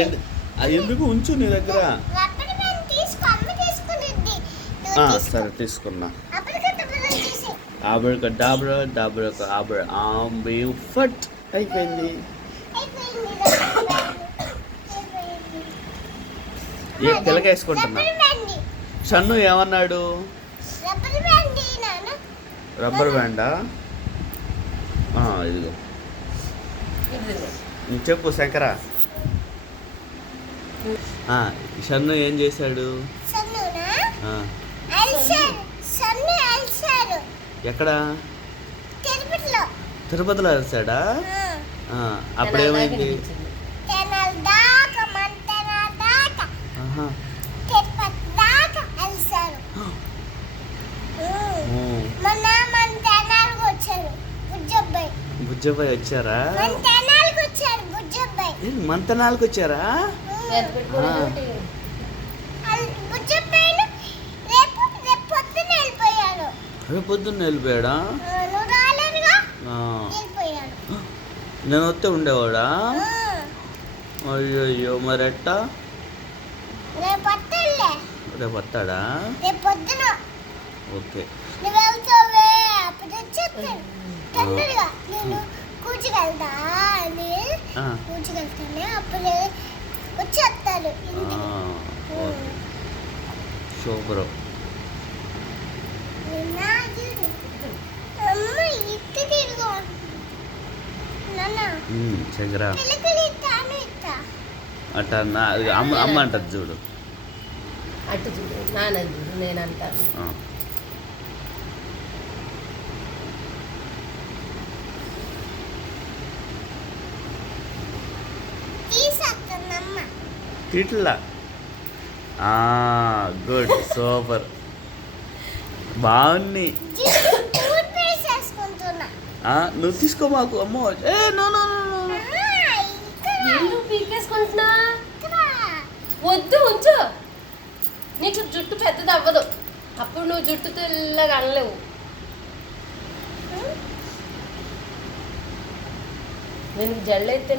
ఏంటి అది ఎందుకు ఉంచు నీ దగ్గర. సరే తీసుకున్నా. ఆబ్రకడాబ్రా డాబ్రకడాబ్రా ఫట్ అయిపోయింది. ఏ పిల్లకేసుకుంటున్నా. షన్ను ఏమన్నాడు? రబ్బర్ బ్యాండా? ఇదిగో చెప్పు శంకర. షన్ను ఏం చేశాడు? ఎక్కడ? తిరుపతిలో వేసాడా? అప్పుడేమైంది? బుజ్జబ్బాయి వచ్చారా? మంతనాలకు వచ్చారా? రేపు పొద్దున్న వెళ్ళిపోయాడా? నేను వస్తే ఉండేవాడా? అయ్యో మరి ఎట్టా? రేపు వస్తాడా? ఓకే. సూపర్. శంకరా అట్ట అమ్మ అంటది చూడు. అటు చూడు నాన్నది చూడు నేనంతా. తిట్లా. గుడ్ సూపర్ బాగుంది. నువ్వు తీసుకో మాకు. అమ్మో పీకేసుకుంటున్నా. వద్దు ఉంచు. నీకు జుట్టు పెద్దది అవ్వదు. అప్పుడు నువ్వు జుట్టు తెల్లగా అనలేవు. నేను జల్లైతే